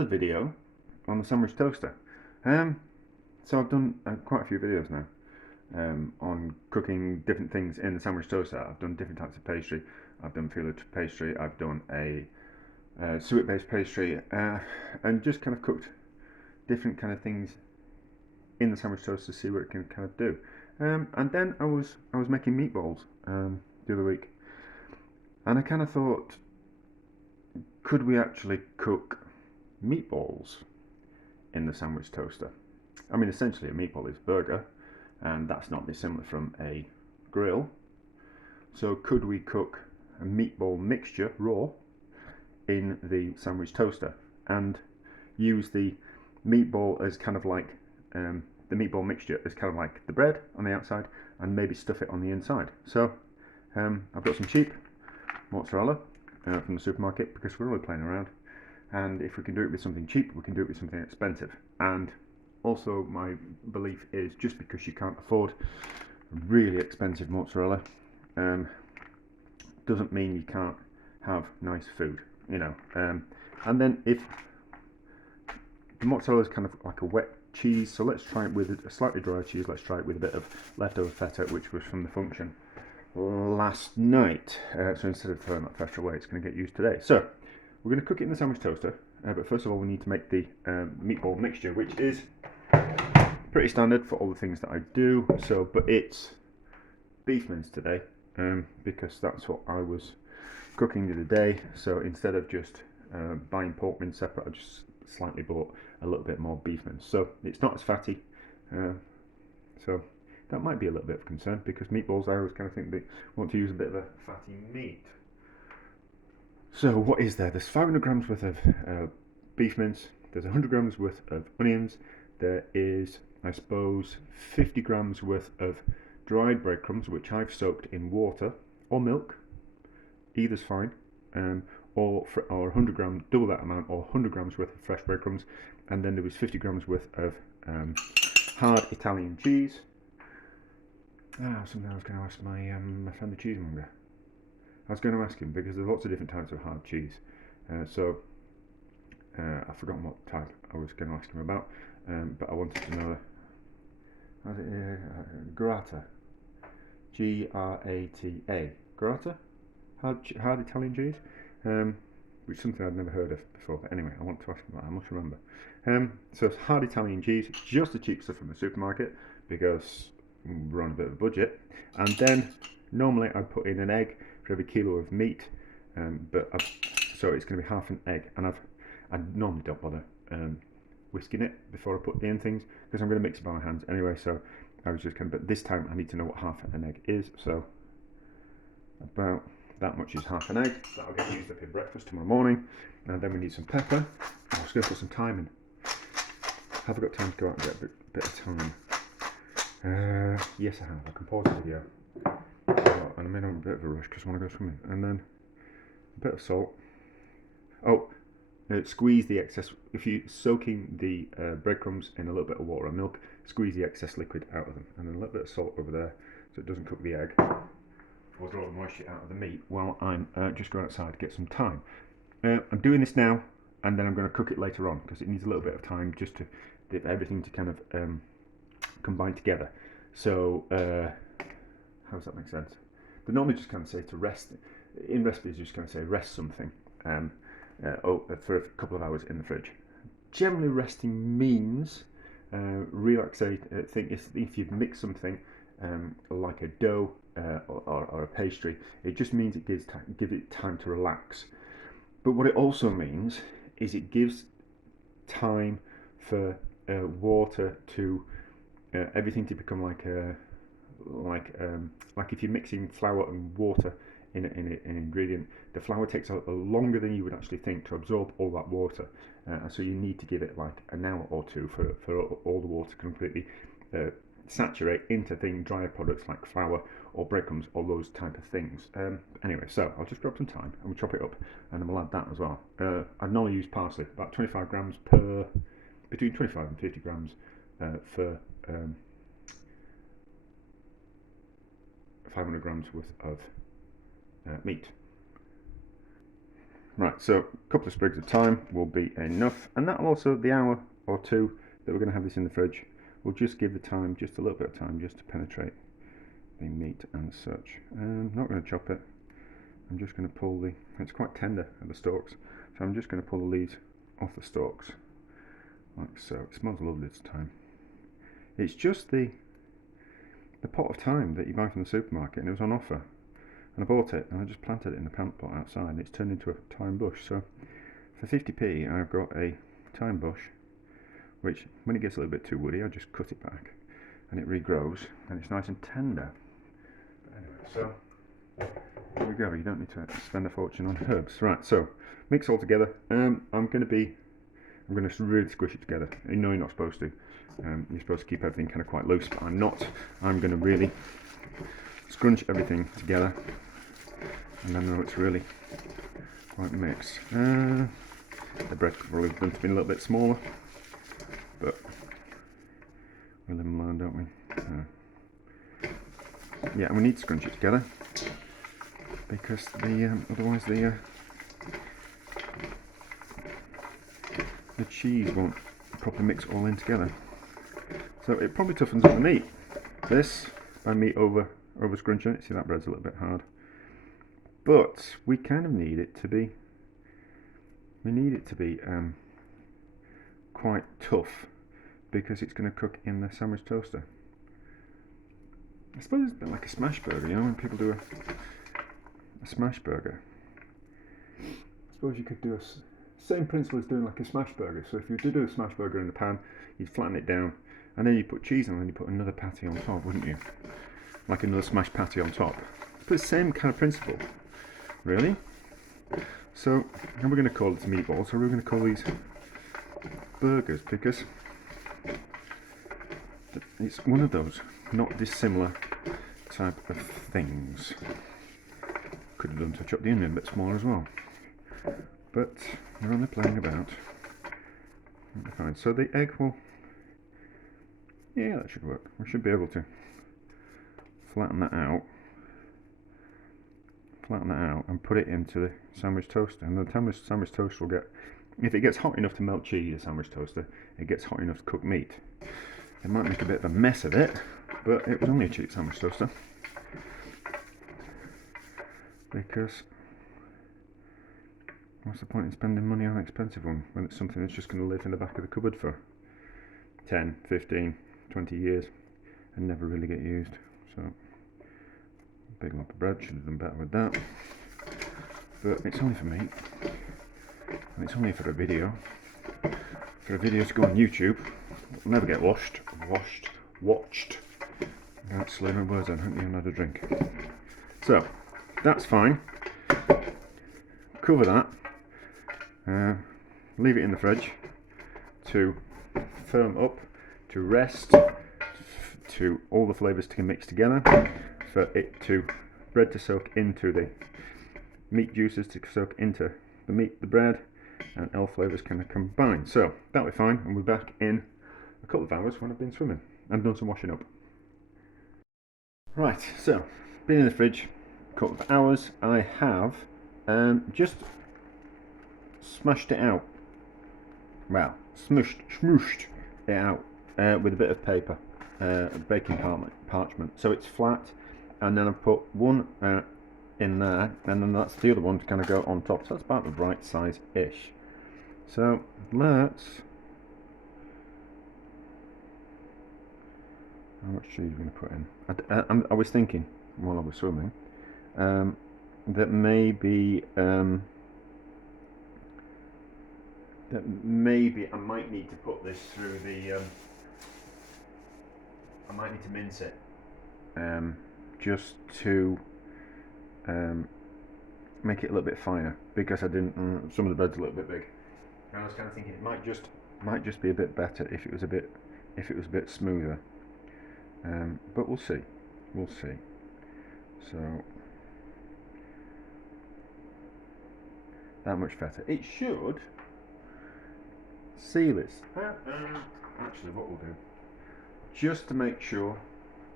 another video on the sandwich toaster. So I've done quite a few videos now on cooking different things in the sandwich toaster. I've done different types of pastry. I've done filo pastry, I've done a suet based pastry, and just kind of cooked different kind of things in the sandwich toaster to see what it can kind of do. And then I was making meatballs the other week, and I kind of thought, could we actually cook meatballs in the sandwich toaster? I mean, essentially a meatball is burger, and that's not dissimilar from a grill. So could we cook a meatball mixture raw in the sandwich toaster and use the meatball as kind of like the meatball mixture as kind of like the bread on the outside, and maybe stuff it on the inside. So I've got some cheap mozzarella from the supermarket, because we're only playing around, and if we can do it with something cheap, we can do it with something expensive. And also, my belief is, just because you can't afford really expensive mozzarella doesn't mean you can't have nice food, you know. And then if the mozzarella is kind of like a wet cheese, so let's try it with a slightly drier cheese. Let's try it with a bit of leftover feta, which was from the function last night. So instead of throwing that feta away, it's going to get used today. So we're going to cook it in the sandwich toaster, but first of all we need to make the meatball mixture, which is pretty standard for all the things that I do. So, but it's beef mince today, because that's what I was cooking the other day. So instead of just buying pork mince separate, I just slightly bought a little bit more beef mince, so it's not as fatty. So that might be a little bit of concern, because meatballs, I always kind of think they want to use a bit of a fatty meat. So what is there? There's 500 grams worth of beef mince, there's 100 grams worth of onions, there is, I suppose, 50 grams worth of dried breadcrumbs, which I've soaked in water or milk, either's fine, or 100 grams, double that amount, or 100 grams worth of fresh breadcrumbs. And then there was 50 grams worth of hard Italian cheese. Something I was going to ask my friend the cheesemonger. I was going to ask him, because there's lots of different types of hard cheese. So I've forgotten what type I was going to ask him about, but I wanted to know. How's it? Grata. Grata. Grata? Hard Italian cheese? Which is something I'd never heard of before. But anyway, I want to ask him that. I must remember. So it's hard Italian cheese. It's just the cheap stuff from the supermarket, because we're on a bit of a budget. And then normally I put in an egg for every kilo of meat, so it's going to be half an egg. And I normally don't bother whisking it before I put in things, because I'm going to mix it by my hands anyway. So I was just kind of, but this time I need to know what half an egg is. So about that much is half an egg. That'll get used up in breakfast tomorrow morning. And then we need some pepper. I was going to put some thyme in. Have I got time to go out and get a bit of thyme? Yes, I have. I can pause the video. And I'm in a bit of a rush because I want to go swimming. And then a bit of salt. Squeeze the excess. If you're soaking the breadcrumbs in a little bit of water and milk, squeeze the excess liquid out of them. And then a little bit of salt over there, so it doesn't cook the egg or draw the moisture out of the meat, while I'm just going outside to get some thyme. I'm doing this now, and then I'm going to cook it later on, because it needs a little bit of time just to get everything to kind of combine together. So how does that make sense? They normally just kind of say to rest. In recipes, just kind of say rest something for a couple of hours in the fridge. Generally, resting means relaxate. If you've mixed something like a dough or a pastry, it just means it gives it time to relax. But what it also means is it gives time for water to everything to become like if you're mixing flour and water in an ingredient, the flour takes a longer than you would actually think to absorb all that water, so you need to give it like an hour or two for all the water to completely saturate into drier products like flour or breadcrumbs or those type of things. Anyway, so I'll just grab some thyme and we'll chop it up, and then we'll add that as well. I normally use parsley, about 25 grams between 25 and 50 grams for 500 grams worth of meat. Right, so a couple of sprigs of thyme will be enough, and that'll also, the hour or two that we're going to have this in the fridge, will just give the thyme just a little bit of time just to penetrate the meat and such. I'm not going to chop it. I'm just going to pull the, it's quite tender at the stalks, so I'm just going to pull the leaves off the stalks, like so. It smells lovely this time. It's just the pot of thyme that you buy from the supermarket, and it was on offer. And I bought it, and I just planted it in a plant pot outside, and it's turned into a thyme bush. So for 50p, I've got a thyme bush, which when it gets a little bit too woody, I just cut it back, and it regrows, and it's nice and tender. But anyway, so there we go. You don't need to spend a fortune on herbs. Right, so mix all together. I'm going to really squish it together. You know you're not supposed to. You're supposed to keep everything kind of quite loose, but I'm not. I'm going to really scrunch everything together, and I know it's really quite mixed. The bread could probably have been a little bit smaller, but we live and learn, don't we? Yeah, and we need to scrunch it together because otherwise the cheese won't properly mix all in together. So it probably toughens up the meat. This by meat over scrunching it. See, that bread's a little bit hard, but we kind of need it to be. We need it to be quite tough because it's going to cook in the sandwich toaster. I suppose it's a bit like a smash burger, you know, when people do a smash burger. I suppose you could do same principle as doing like a smash burger. So if you did do a smash burger in the pan, you'd flatten it down, and then you put cheese on, and then you put another patty on top, wouldn't you? Like another smashed patty on top. But the same kind of principle, really. So, and we're going to call it meatballs, so we're going to call these burgers because it's one of those not dissimilar type of things. Could have done to chop the onion a bit smaller as well, but we're only playing about. Fine. So the egg will, yeah, that should work. We should be able to flatten that out and put it into the sandwich toaster, and the sandwich toaster will get, if it gets hot enough to melt cheese, the sandwich toaster, it gets hot enough to cook meat. It might make a bit of a mess of it, but it was only a cheap sandwich toaster because what's the point in spending money on an expensive one when it's something that's just going to live in the back of the cupboard for 10, 15, 20 years and never really get used. So big lump of bread, should have done better with that, but it's only for me, and it's only for a video. For a video to go on YouTube, it'll never get watched. I can't slur my words, I haven't even had a drink. So that's fine. Cover that. Leave it in the fridge to firm up, to rest, to all the flavours to mix together, for it to bread to soak into the meat juices, to soak into the meat, the bread, and all flavours kind of combine. So that'll be fine, and we'll be back in a couple of hours when I've been swimming and done some washing up. Right, so been in the fridge a couple of hours. I have just smashed it out. Well, smooshed it out with a bit of paper, baking parchment, so it's flat. And then I've put one in there, and then that's the other one to kind of go on top. So that's about the right size-ish. So let's. How much cheese are we going to put in? I was thinking while I was swimming that maybe I might need to put this through the. I might need to mince it. Just to make it a little bit finer, because I didn't. Some of the bread's a little bit big, and I was kind of thinking it might just be a bit better if it was a bit smoother. But we'll see. So that much better. It should seal this. Actually, what we'll do, just to make sure,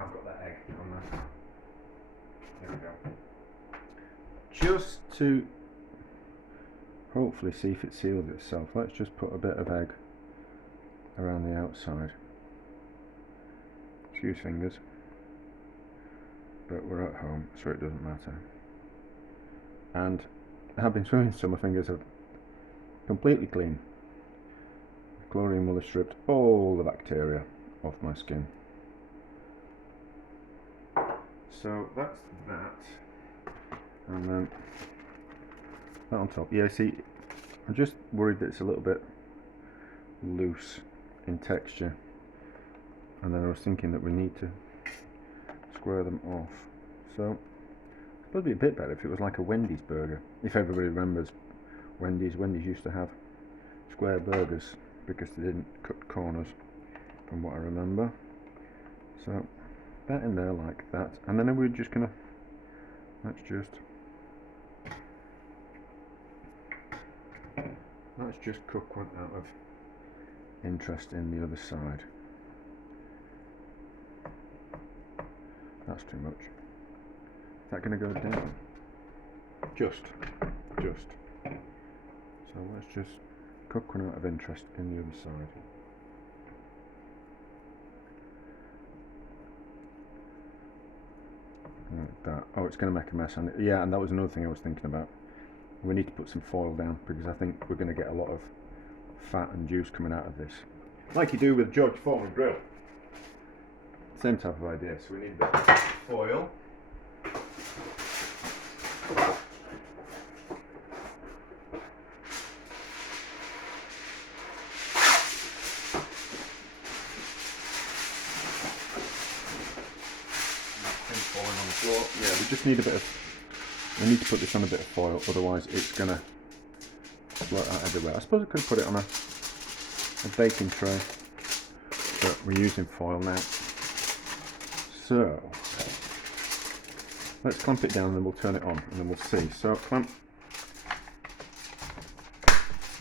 I've got that egg on there. There we go. Just to hopefully see if it seals itself. Let's just put a bit of egg around the outside. Excuse fingers, but we're at home, so it doesn't matter. And I have been swimming, so my fingers are completely clean. Chlorine will have stripped all the bacteria off my skin. So that's that, and then that on top. Yeah, see, I'm just worried that it's a little bit loose in texture, and then I was thinking that we need to square them off. So it would be a bit better if it was like a Wendy's burger. If everybody remembers Wendy's used to have square burgers because they didn't cut corners, from what I remember. So that in there like that, and then we're just gonna let's just cook one out of interest in the other side. That's too much. Is that going to go down? Just. So let's just cook one out of interest in the other side. Like that. Oh, it's going to make a mess. And yeah, and that was another thing I was thinking about. We need to put some foil down because I think we're going to get a lot of fat and juice coming out of this. Like you do with George Foreman grill. Same type of idea. So we need a bit of foil. Yeah, we just need a bit of. We need to put this on a bit of foil, otherwise it's gonna float out everywhere. I suppose I could put it on a baking tray, but we're using foil now. So let's clamp it down and then we'll turn it on and then we'll see. So clamp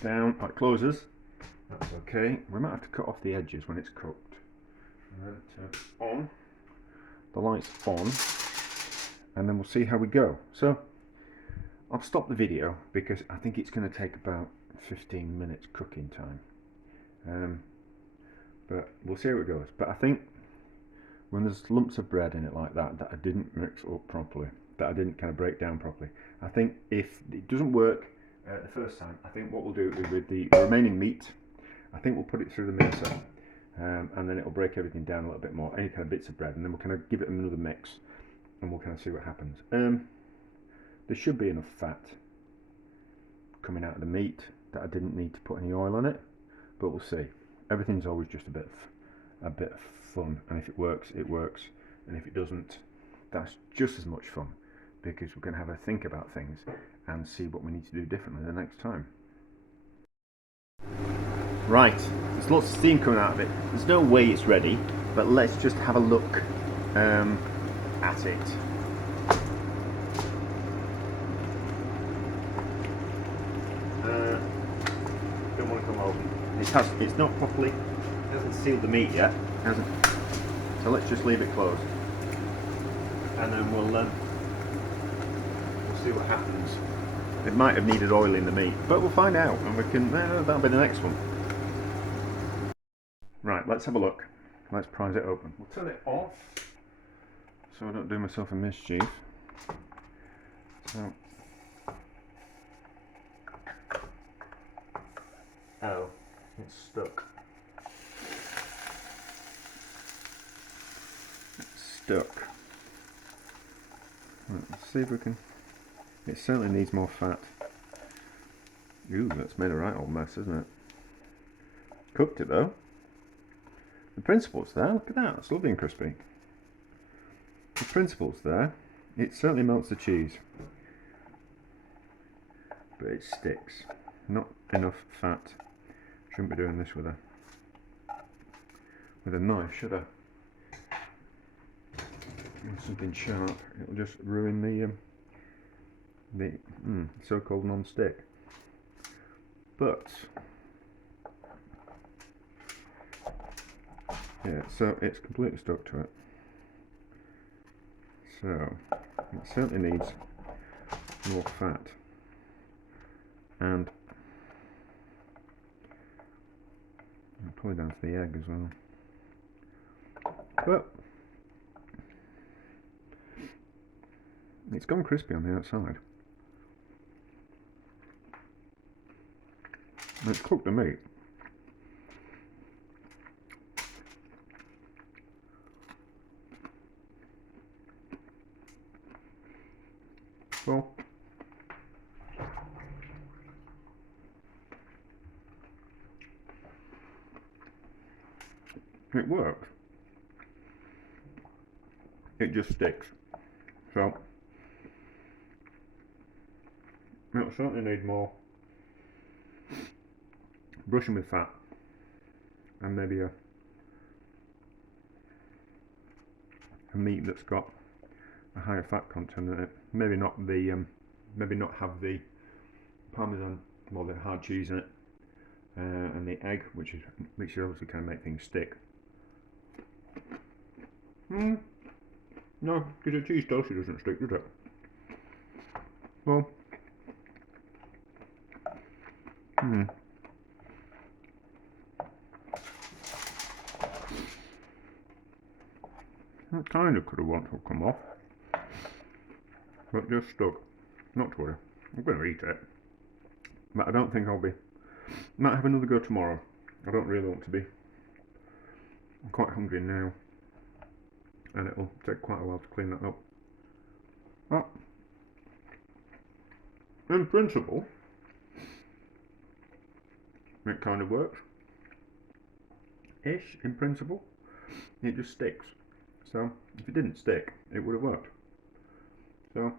down, it closes. That's okay. We might have to cut off the edges when it's cooked. And then turn on. The light's on. And then we'll see how we go. So I'll stop the video because I think it's going to take about 15 minutes cooking time. But we'll see how it goes. But I think when there's lumps of bread in it like that I didn't mix up properly, that I didn't kind of break down properly, I think if it doesn't work the first time, I think what we'll do is with the remaining meat, I think we'll put it through the mixer, and then it'll break everything down a little bit more, any kind of bits of bread, and then we'll kind of give it another mix. And we'll kind of see what happens. There should be enough fat coming out of the meat that I didn't need to put any oil on it, but we'll see. Everything's always just a bit of fun, and if it works, it works, and if it doesn't, that's just as much fun because we're going to have a think about things and see what we need to do differently the next time. Right, there's lots of steam coming out of it. There's no way it's ready, but let's just have a look at it. Don't want to come open. It's not properly. It hasn't sealed the meat yet. It hasn't. So let's just leave it closed, and then we'll see what happens. It might have needed oil in the meat, but we'll find out, and we can. That'll be the next one. Right, let's have a look. Let's prise it open. We'll turn it off, so I don't do myself a mischief. So, oh, it's stuck. It's stuck. Right, let's see if we can. It certainly needs more fat. Ooh, that's made a right old mess, isn't it? Cooked it though. The principle's there. Look at that. It's lovely and crispy. The principle's there. It certainly melts the cheese, but it sticks. Not enough fat. Shouldn't be doing this with a knife, should I? Something sharp. It'll just ruin the so-called non-stick. But yeah, so it's completely stuck to it. So it certainly needs more fat and Probably down to the egg as well. But it's gone crispy on the outside. And it's cooked the meat. Well, it works. It just sticks. So it'll certainly need more brushing with fat, and maybe a meat that's got a higher fat content in it. Maybe not have the parmesan or the hard cheese in it, and the egg, which obviously kind of make things stick. No, because a cheese toasty doesn't stick, does it? Well, that kind of could have wanted to come off, but just stuck. Not to worry, I'm going to eat it, but I don't think might have another go tomorrow. I don't really want to be. I'm quite hungry now, and it'll take quite a while to clean that up. But in principle, it kind of works. Ish, in principle. It just sticks. So, if it didn't stick, it would have worked. So,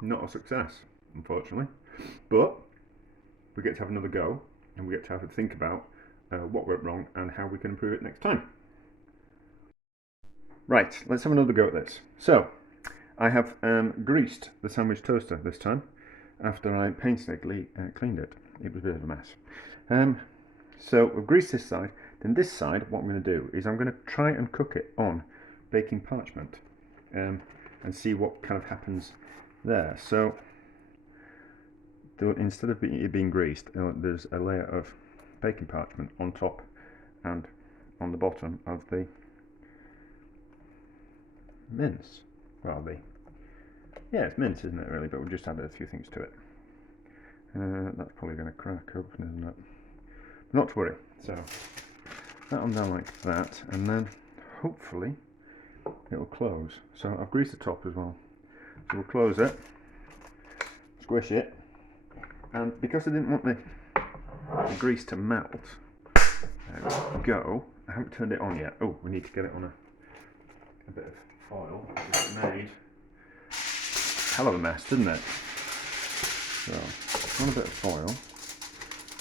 not a success, unfortunately. But, we get to have another go, and we get to have a think about what went wrong and how we can improve it next time. Right, let's have another go at this. So, I have greased the sandwich toaster this time, after I painstakingly cleaned it. It was a bit of a mess. So, we've greased this side. Then this side, what I'm going to do is I'm going to try and cook it on baking parchment, and see what kind of happens there. So, instead of it being greased, there's a layer of baking parchment on top and on the bottom of the mince. Well, it's mince, isn't it, really? But we've just added a few things to it. That's probably going to crack open, isn't it? But not to worry. So that'll go like that, and then hopefully it will close. So I've greased the top as well. So we'll close it, squish it, and because I didn't want the grease to melt, there we go. I haven't turned it on yet. Oh, we need to get it on a bit of foil. It made a hell of a mess, didn't it? So on a bit of foil,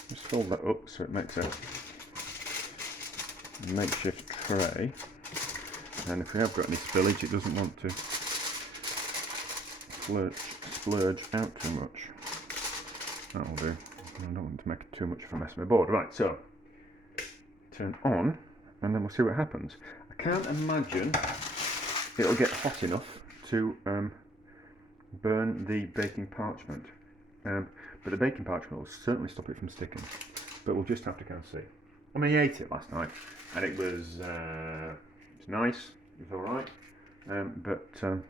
just fold that up so it makes a makeshift tray, and if we have got any spillage, it doesn't want to splurge out too much. That'll do. I don't want to make it too much of a mess of my board. Right, so turn on, and then we'll see what happens. I can't imagine it'll get hot enough to burn the baking parchment, but the baking parchment will certainly stop it from sticking. But we'll just have to kind of see. I mean, I ate it last night, and it was it's nice. It was all right, but a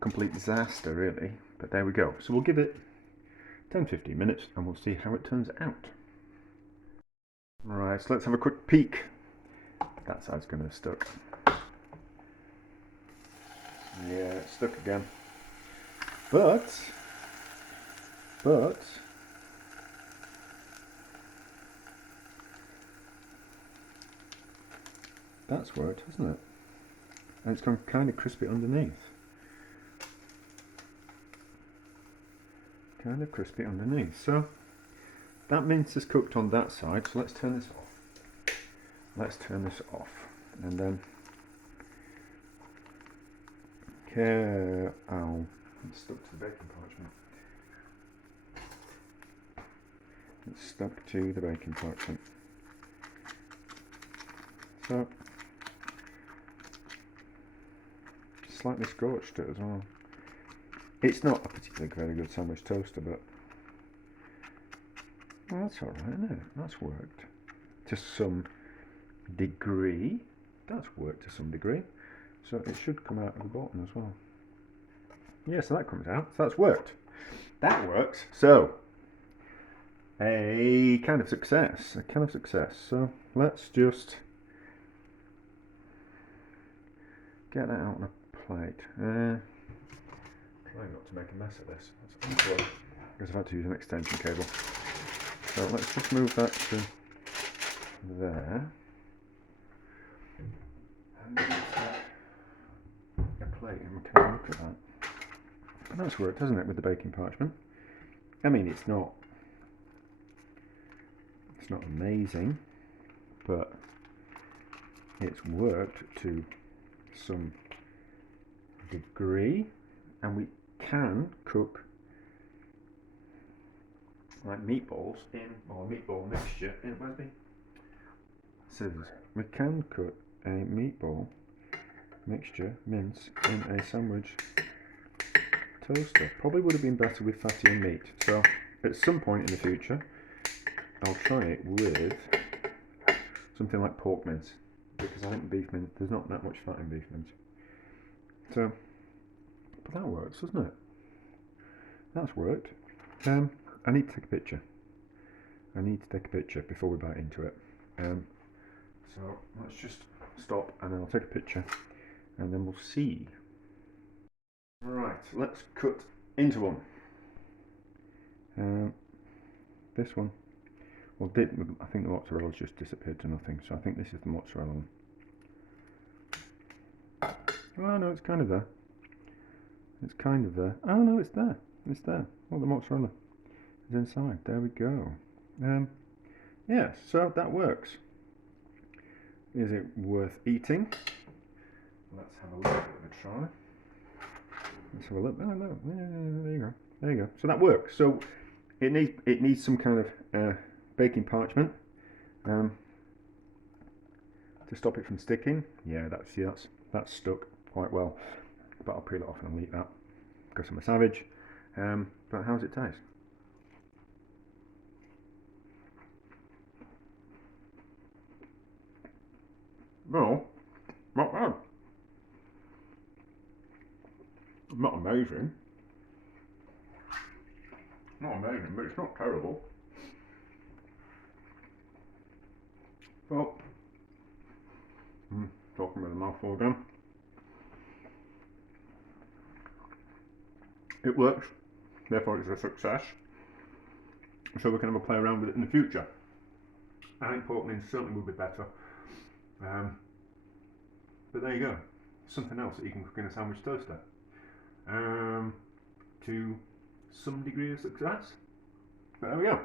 complete disaster, really. But there we go. So we'll give it 10-15 minutes, and we'll see how it turns out. Right, so let's have a quick peek. That side's going to have stuck. Yeah, it's stuck again. But that's worked, hasn't it? And it's gone kind of crispy underneath. Kind of crispy underneath. So that mince is cooked on that side, so let's turn this off. Let's turn this off, and then it's stuck to the baking parchment. It's stuck to the baking parchment. So slightly scorched it as well. It's not a particularly very good sandwich toaster, but Well, that's alright, isn't it? That's worked to some degree. That's worked to some degree. So it should come out of the bottom as well. Yeah, so that comes out. So that's worked. That works. So a kind of success. A kind of success. So let's just get that out on a plate. Trying not to make a mess of this. That's awkward, because I've had to use an extension cable. So let's just move that to there. And a plate, and we can have a look at that. And that's worked, hasn't it, with the baking parchment? I mean, it's not amazing, but it's worked to some degree, and we can cook like meatballs in, or meatball mixture in, where's me? Scissors. We can cook a meatball mixture, mince, in a sandwich toaster. Probably would have been better with fattier meat. So at some point in the future, I'll try it with something like pork mince, because I think beef mince, there's not that much fat in beef mince. So, but that works, doesn't it? That's worked. I need to take a picture. I need to take a picture before we bite into it. So let's just stop and then I'll take a picture and then we'll see. Right, let's cut into one. This one. Well, I think the mozzarella's just disappeared to nothing, so I think this is the mozzarella one. Oh no, it's kind of there. It's kind of there. Oh no, it's there. It's there. Well, the mozzarella is inside. There we go. Yeah, so that works. Is it worth eating? Let's have a little bit of a try. Let's have a look. Oh no, yeah, there you go. There you go. So that works. So it needs some kind of baking parchment to stop it from sticking. Yeah, that's stuck quite well. But I'll peel it off and I'll eat that because I'm a savage. But how does it taste? No, not bad. Not amazing. Not amazing, but it's not terrible. Well, talking with a mouthful again. It works, therefore it's a success. So we can have a play around with it in the future. I think pork mince certainly would be better. But there you go. Something else that you can cook in a sandwich toaster. To some degree of success. But there we go.